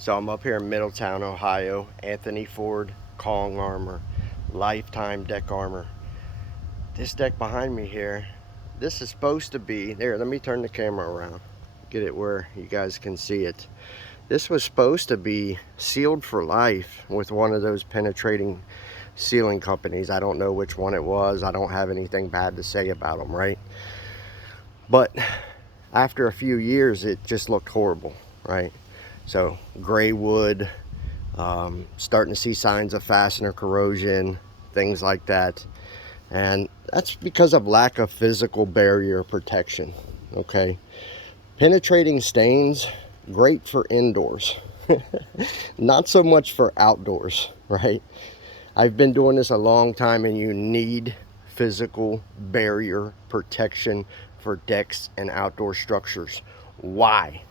So I'm up here in Middletown, Ohio. Anthony Ford, Kong Armor, Lifetime Deck Armor. This deck behind me here, this is supposed to be, there, let me turn the camera around. Get it where you guys can see it. This was supposed to be sealed for life with one of those penetrating sealing companies. I don't know which one it was. I don't have anything bad to say about them, right? But after a few years, it just looked horrible, right? So gray wood, starting to see signs of fastener corrosion, things like that. And that's because of lack of physical barrier protection, okay? Penetrating stains, great for indoors. Not so much for outdoors, right? I've been doing this a long time, and you need physical barrier protection for decks and outdoor structures. Why?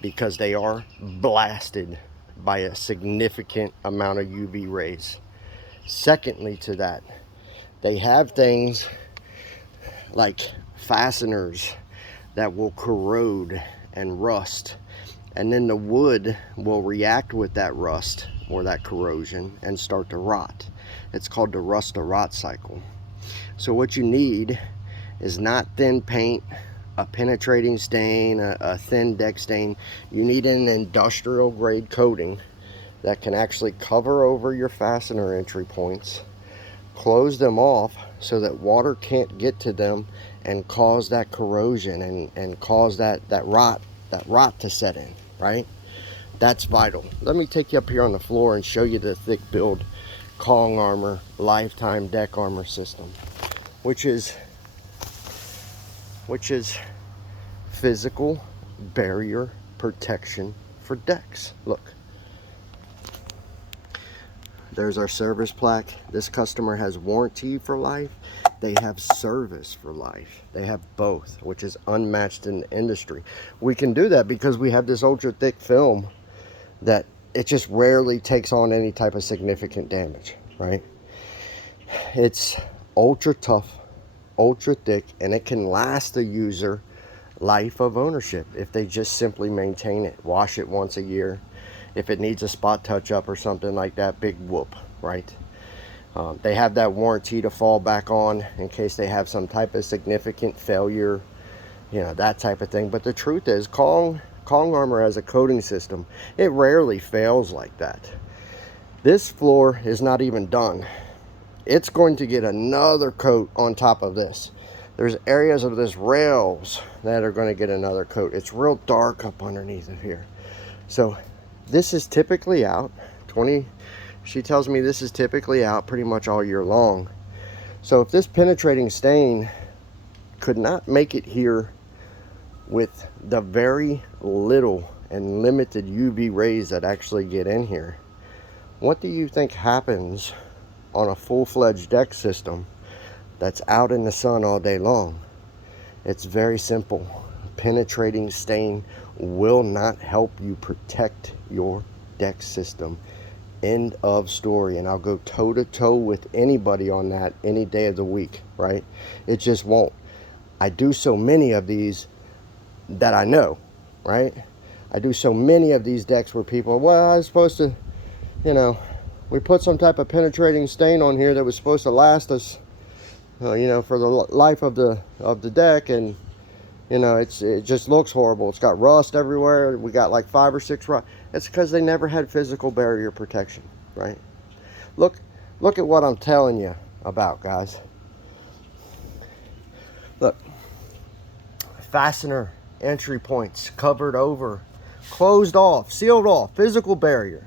Because they are blasted by a significant amount of UV rays. Secondly to that, they have things like fasteners that will corrode and rust, and then the wood will react with that rust or that corrosion and start to rot. It's called the rust to rot cycle. So what you need is not thin paint, a penetrating stain, a thin deck stain. You need an industrial grade coating that can actually cover over your fastener entry points, close them off so that water can't get to them and cause that corrosion and cause that rot to set in, right? That's vital. Let me take you up here on the floor and show you the thick build Kong Armor Lifetime Deck Armor system, which is physical barrier protection for decks. Look, there's our service plaque. This customer has warranty for life. They have service for life. They have both, which is unmatched in the industry. We can do that because we have this ultra thick film that it just rarely takes on any type of significant damage, right? It's ultra tough, ultra thick, and it can last the user life of ownership if they just simply maintain it. Wash it once a year. If it needs a spot touch up or something like that, big whoop, right? They have that warranty to fall back on in case they have some type of significant failure, you know, that type of thing. But the truth is, Kong Armor has a coating system. It rarely fails like that. This floor is not even done. It's going to get another coat on top of this. There's areas of this rails that are going to get another coat. It's real dark up underneath of here. So this is typically out she tells me this is typically out pretty much all year long. So if this penetrating stain could not make it here with the very little and limited UV rays that actually get in here, what do you think happens on a full-fledged deck system that's out in the sun all day long? It's very simple. Penetrating stain will not help you protect your deck system. End of story. And I'll go toe to toe with anybody on that any day of the week, right? It just won't. I do so many of these that I know, right? I do so many of these decks where people, well, I was supposed to, you know, we put some type of penetrating stain on here that was supposed to last us, you know, for the life of the deck, and you know, it just looks horrible. It's got rust everywhere. We got like 5 or 6 rust. It's because they never had physical barrier protection, right? Look at what I'm telling you about, guys. Look, fastener entry points covered over, closed off, sealed off, physical barrier.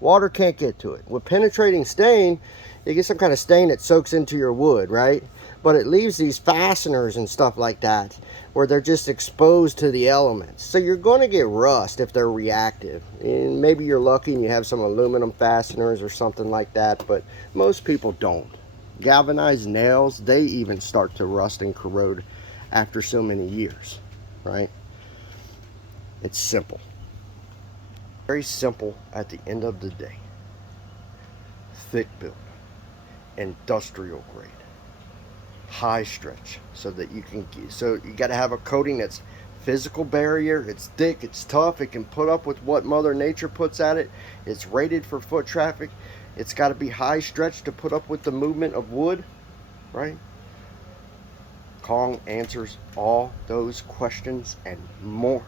Water can't get to it. With penetrating stain, you get some kind of stain that soaks into your wood, right? But it leaves these fasteners and stuff like that where they're just exposed to the elements. So you're going to get rust if they're reactive. And maybe you're lucky and you have some aluminum fasteners or something like that, but most people don't. Galvanized nails, they even start to rust and corrode after so many years, right? It's simple. Very simple at the end of the day. Thick build, industrial grade, high stretch, so that you can, so you got to have a coating that's Physical barrier, it's thick, it's tough, it can put up with what Mother Nature puts at it. It's rated for foot traffic. It's got to be high stretch to put up with the movement of wood, right? Kong answers all those questions and more.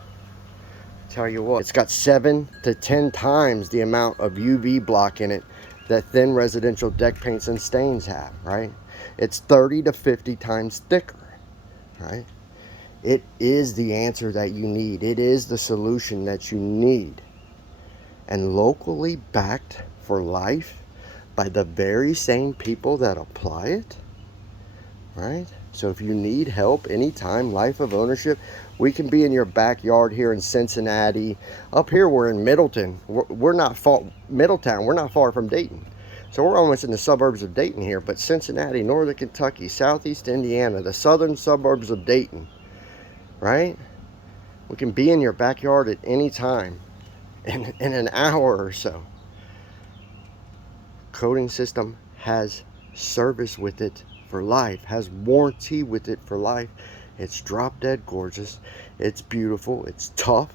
Tell you what, it's got 7 to 10 times the amount of UV block in it that thin residential deck paints and stains have, right? It's 30 to 50 times thicker, right? It is the answer that you need. It is the solution that you need. And locally backed for life by the very same people that apply it, right? So if you need help anytime, life of ownership, we can be in your backyard here in Cincinnati. Up here, we're in Middleton. We're not far, Middletown, we're not far from Dayton. So we're almost in the suburbs of Dayton here, but Cincinnati, northern Kentucky, southeast Indiana, the southern suburbs of Dayton, right? We can be in your backyard at any time in an hour or so. Coating system has service with it for life, has warranty with it for life. It's drop dead gorgeous. It's beautiful. It's tough.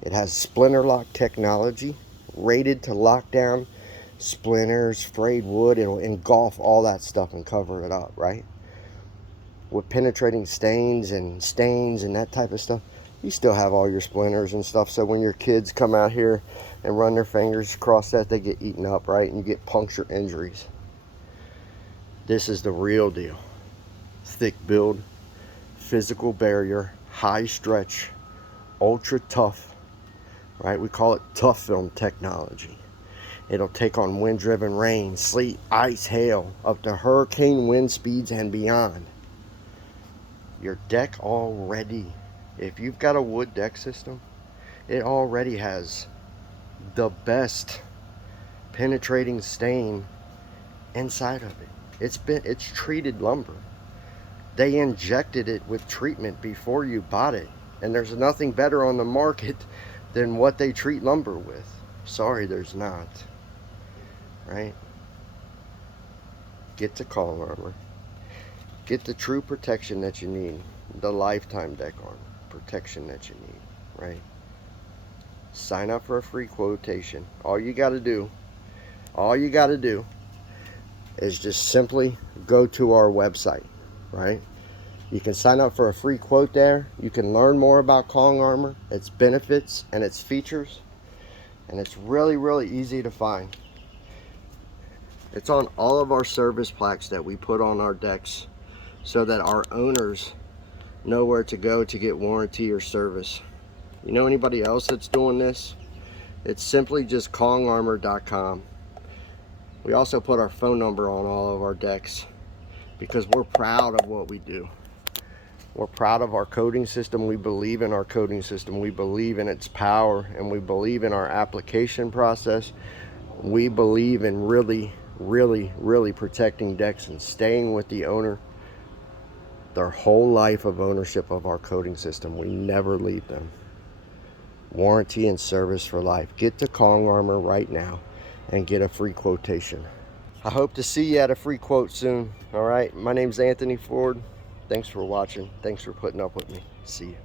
It has splinter lock technology, rated to lock down splinters, frayed wood. It'll engulf all that stuff and cover it up, right? With penetrating stains and that type of stuff, you still have all your splinters and stuff. So when your kids come out here and run their fingers across that, they get eaten up, right? And you get puncture injuries. This is the real deal. Thick build, physical barrier, high stretch, ultra tough, right? We call it tough film technology. It'll take on wind-driven rain, sleet, ice, hail, up to hurricane wind speeds and beyond. Your deck already, if you've got a wood deck system, it already has the best penetrating stain inside of it. It's treated lumber. They injected it with treatment before you bought it, and there's nothing better on the market than what they treat lumber with. Sorry, there's not. Right? Get to Kong Armor. Get the true protection that you need. The lifetime deck armor protection that you need, right? Sign up for a free quotation. All you got to do is just simply go to our website, right? You can sign up for a free quote there. You can learn more about Kong Armor, its benefits and its features, and it's really, really easy to find. It's on all of our service plaques that we put on our decks so that our owners know where to go to get warranty or service. You know anybody else that's doing this? It's simply just kongarmor.com. We also put our phone number on all of our decks because we're proud of what we do. We're proud of our coating system. We believe in our coating system. We believe in its power, and we believe in our application process. We believe in really, really, really protecting decks and staying with the owner their whole life of ownership of our coating system. We never leave them. Warranty and service for life. Get to Kong Armor right now and get a free quotation. I hope to see you at a free quote soon. All right, my name's Anthony Ford. Thanks for watching. Thanks for putting up with me. See you.